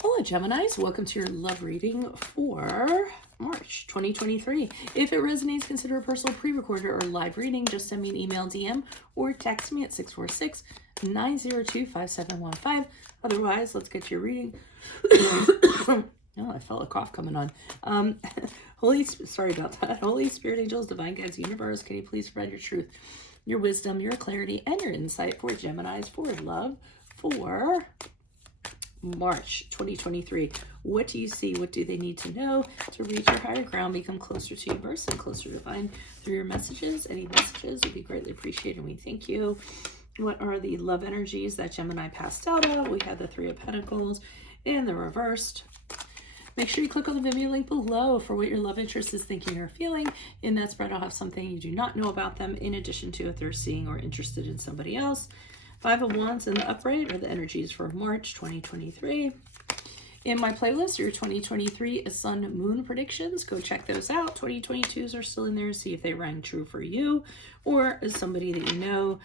Hola Geminis, welcome to your love reading for March 2023. If it resonates, consider a personal pre-recorded or live reading. Just send me an email, DM, or text me at 646-902-5715. Otherwise, let's get to your reading. Oh, I felt a cough coming on. Sorry about that. Holy Spirit, angels, divine guides, universe, can you please provide your truth, your wisdom, your clarity, and your insight for Geminis for love for March 2023. What do you see? What do they need to know to reach your higher ground, become closer to universe and closer to divine through your messages? Any messages would be greatly appreciated. We thank you. What are the love energies that Gemini passed out of? We have the Three of Pentacles in the reversed. Make sure you click on the Venmo link below for what your love interest is thinking or feeling. In that spread, I'll have something you do not know about them, in addition to if they're seeing or interested in somebody else. Five of Wands in the upright are the energies for March 2023. In my playlist, your 2023 Sun Moon predictions. Go check those out. 2022s are still in there. See if they rang true for you or as somebody that you know.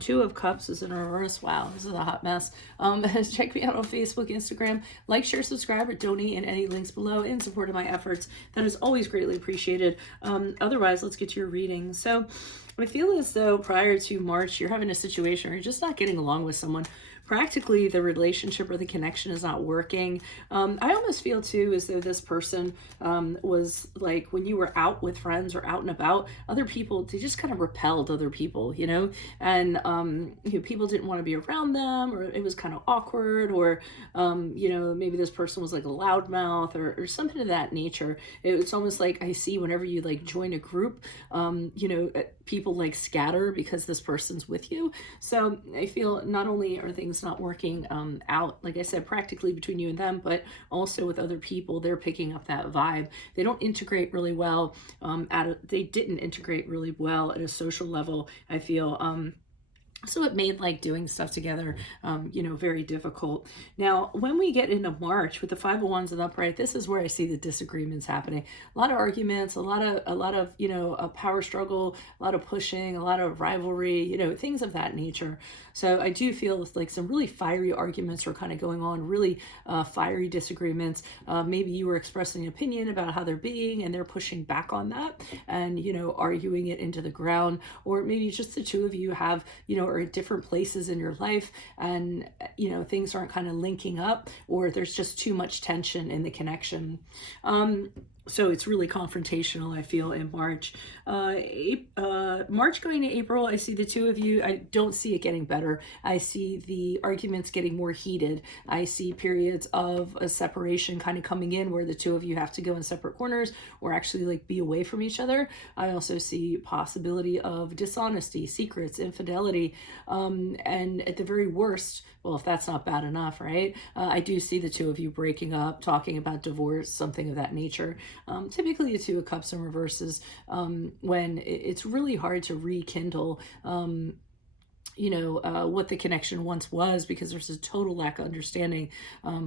Two of Cups is in reverse. Wow, this is a hot mess. Check me out on Facebook, Instagram. Like, share, subscribe, or donate in any links below in support of my efforts. That is always greatly appreciated. Otherwise, let's get to your reading. So I feel as though prior to March, you're having a situation where you're just not getting along with someone. Practically, the relationship or the connection is not working. I almost feel too as though this person was like, when you were out with friends or out and about, other people, they just kind of repelled other people, you know, and people didn't want to be around them, or it was kind of awkward, or maybe this person was like a loudmouth or something of that nature. It's almost like I see whenever you like join a group, people like scatter because this person's with you. So I feel not only are things not working out, like I said, practically between you and them, but also with other people, they're picking up that vibe. They don't integrate really well. They didn't integrate really well at a social level, I feel. So it made like doing stuff together, very difficult. Now, when we get into March with the Five of Wands and upright, this is where I see the disagreements happening. A lot of arguments, a lot of a power struggle, a lot of pushing, a lot of rivalry, things of that nature. So I do feel like some really fiery arguments are kind of going on, really fiery disagreements. Maybe you were expressing an opinion about how they're being, and they're pushing back on that and, arguing it into the ground. Or maybe just the two of you have, are at different places in your life, and things aren't kind of linking up, or there's just too much tension in the connection. So it's really confrontational, I feel, in March. March going to April, I see the two of you, I don't see it getting better. I see the arguments getting more heated. I see periods of a separation kind of coming in where the two of you have to go in separate corners or actually like be away from each other. I also see possibility of dishonesty, secrets, infidelity, and at the very worst, well, if that's not bad enough, right? I do see the two of you breaking up, talking about divorce, something of that nature. Typically, a Two of Cups in reverses when it's really hard to rekindle what the connection once was, because there's a total lack of understanding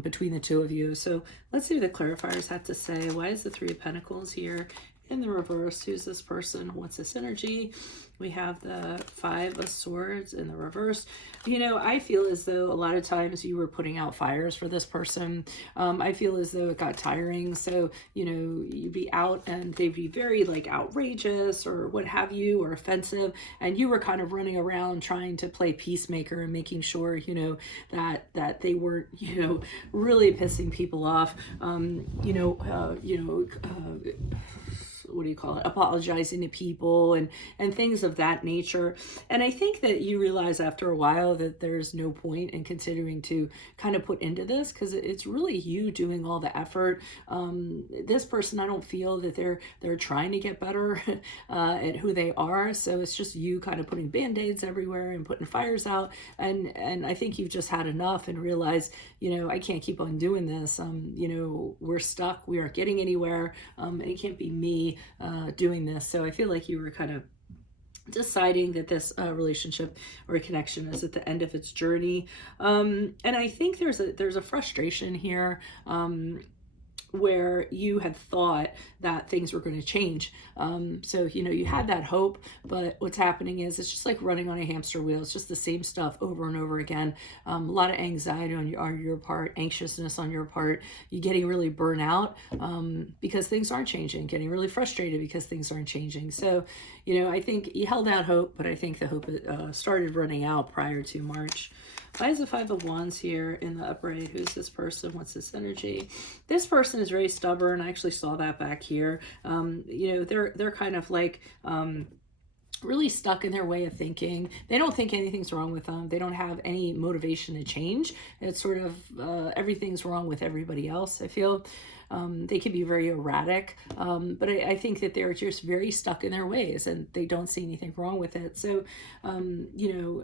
between the two of you. So let's see what the clarifiers have to say. Why is the Three of Pentacles here in the reverse? Who's this person? What's this energy? We have the Five of Swords in the reverse. I feel as though a lot of times you were putting out fires for this person. I feel as though it got tiring. So, you'd be out and they'd be very like outrageous or what have you, or offensive. And you were kind of running around trying to play peacemaker and making sure, that they weren't, really pissing people off. What do you call it? Apologizing to people and things of that nature. And I think that you realize after a while that there's no point in continuing to kind of put into this, because it's really you doing all the effort. This person, I don't feel that they're trying to get better at who they are. So it's just you kind of putting band-aids everywhere and putting fires out. And I think you've just had enough and realized, I can't keep on doing this. We're stuck. We aren't getting anywhere. And it can't be me doing this. So I feel like you were kind of deciding that this relationship or a connection is at the end of its journey. And I think there's a frustration here where you had thought that things were going to change. So, you know, you had that hope, but what's happening is it's just like running on a hamster wheel. It's just the same stuff over and over again. A lot of anxiety on your part, anxiousness on your part. You're getting really burnt out because things aren't changing, getting really frustrated because things aren't changing. So, you know, I think you held out hope, but I think the hope started running out prior to March. Why is the Five of Wands here in the upright? Who's this person? What's this energy? This person is very stubborn. I actually saw that back here. You know, they're kind of like really stuck in their way of thinking. They don't think anything's wrong with them. They don't have any motivation to change. It's sort of everything's wrong with everybody else, I feel. They can be very erratic, but I think that they're just very stuck in their ways and they don't see anything wrong with it. So, you know,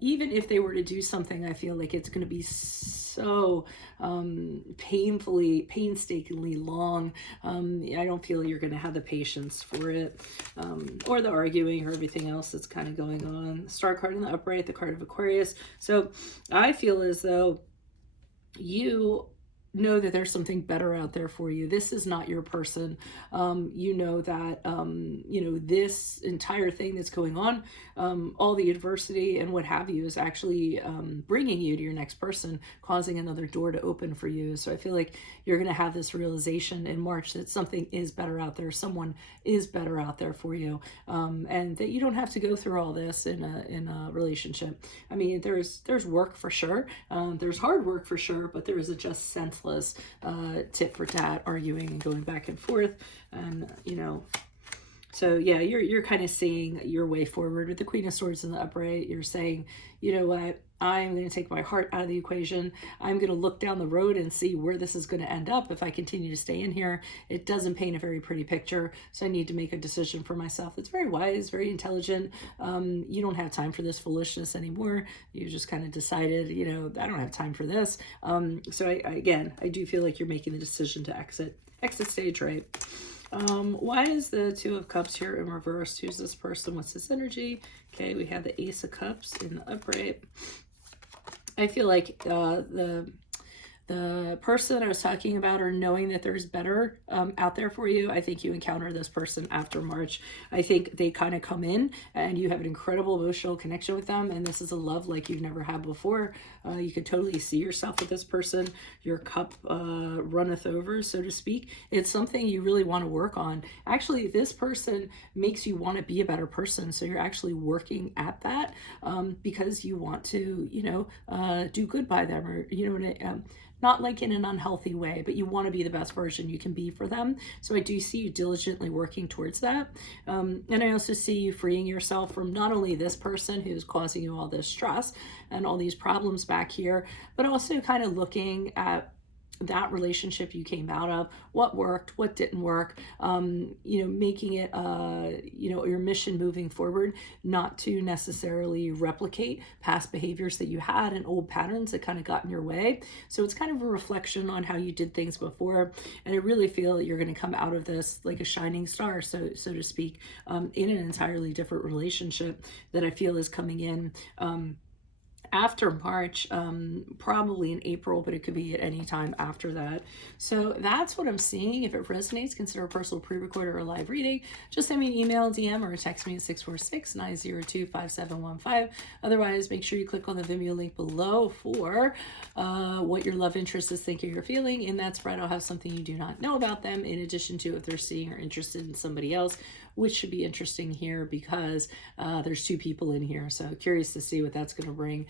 even if they were to do something, I feel like it's going to be so painstakingly long. I don't feel you're going to have the patience for it, or the arguing or everything else that's kind of going on. Star card in the upright, the card of Aquarius. So I feel as though you know that there's something better out there for you. This is not your person. You know that, you know, this entire thing that's going on, all the adversity and what have you is actually bringing you to your next person, causing another door to open for you. So I feel like you're going to have this realization in March that something is better out there. Someone is better out there for you. And that you don't have to go through all this in a relationship. I mean, there's work for sure. There's hard work for sure, but there is a just senseless tit for tat arguing and going back and forth. And, you know, so yeah, you're kind of seeing your way forward with the Queen of Swords in the upright. You're saying, you know what, I'm going to take my heart out of the equation. I'm going to look down the road and see where this is going to end up. If I continue to stay in here, it doesn't paint a very pretty picture. So I need to make a decision for myself. It's very wise, very intelligent. You don't have time for this foolishness anymore. You just kind of decided, you know, I don't have time for this. So I do feel like you're making the decision to exit stage right. Why is the Two of Cups here in reverse? Who's this person? What's this energy? Okay, we have the Ace of Cups in the upright. I feel like the person I was talking about, or knowing that there's better out there for you, I think you encounter this person after March. I think they kind of come in and you have an incredible emotional connection with them, and this is a love like you've never had before. You could totally see yourself with this person. Your cup runneth over, so to speak. It's something you really want to work on. Actually, this person makes you want to be a better person, so you're actually working at that because you want to, you know, do good by them, or, you know, not like in an unhealthy way, but you want to be the best version you can be for them. So I do see you diligently working towards that. And I also see you freeing yourself from not only this person who's causing you all this stress and all these problems back here, but also kind of looking at that relationship you came out of, what worked, what didn't work, you know, making it, you know, your mission moving forward, not to necessarily replicate past behaviors that you had and old patterns that kind of got in your way. So it's kind of a reflection on how you did things before. And I really feel that you're going to come out of this like a shining star, so to speak, in an entirely different relationship that I feel is coming in after March, probably in April, but it could be at any time after that. So that's what I'm seeing. If it resonates, consider a personal pre-record or a live reading. Just send me an email, DM, or text me at 646-902-5715. Otherwise, make sure you click on the Vimeo link below for what your love interest is thinking or feeling. In that spread, I'll have something you do not know about them, in addition to if they're seeing or interested in somebody else, which should be interesting here because there's two people in here. So curious to see what that's going to bring.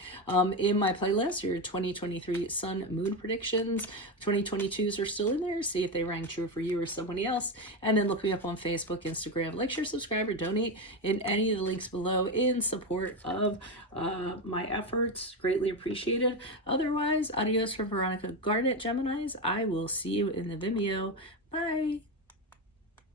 In my playlist, your 2023 Sun Moon predictions. 2022s are still in there. See if they rang true for you or somebody else. And then look me up on Facebook, Instagram. Like, share, subscribe, or donate in any of the links below in support of my efforts. Greatly appreciated. Otherwise, adios from Veronica Garnet, Geminis. I will see you in the Vimeo. Bye.